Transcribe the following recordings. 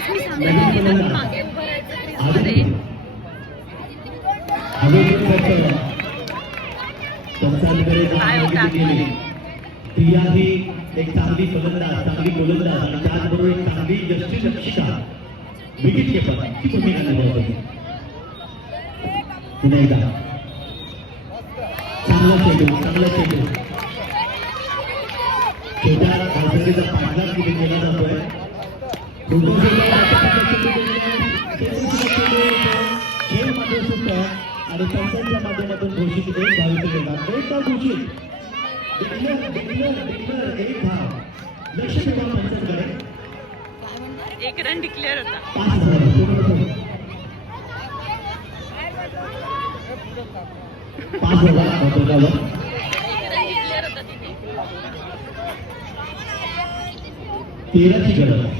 तेच मी सांगते मागे उभं राहायचं प्रिया ही एक चांगली फलंदाज, चांगली गोलंदाज आणि त्याचबरोबर एक चांगली यष्टीरक्षिका विकेट कीपर ही भूमिका निभावत होती. पुन्हा एकदा चांगला चेंडू छोट्या धावसंख्येचा पाठलाग तिथे केला जातोय. खेळ मात्र सुटतो आणि पंचांच्या माध्यमातून घोषित एक धाव केले जाते. एक धाव घोषित एक धाव लक्ष ठेवा पंचांकडे. एक रन डिक्लेअर होता. 5 ओव्हर 13 ची गरज आहे.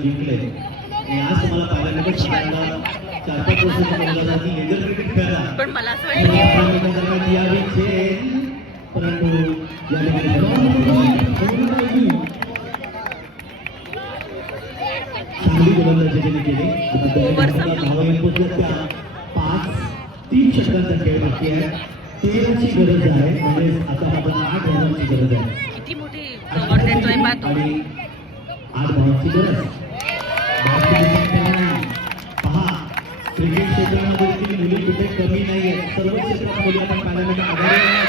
जिंकले आणि आज तुम्हाला पाहिल्यानंतर 4-5 वर्षाचा मुलगा जाती लेदर क्रिकेट खेळला पण मला असं वाटतं परंतु चांगली गोलंदाजी त्यांनी केली. आता 5-3 षटकांचा खेळ बाकी आहे. 13 ची गरज आहे म्हणजे आता आपण 8 धावांची गरज आहे. किती मोठी कव्हर देतोय पाहतो आणि 8 धावांची गरज. पहा क्रिकेट क्षेत्रामध्ये मुली कुठे कमी नाहीये. सर्व क्षेत्रात मुली आपण पाहिल्यानंतर आघाडीवर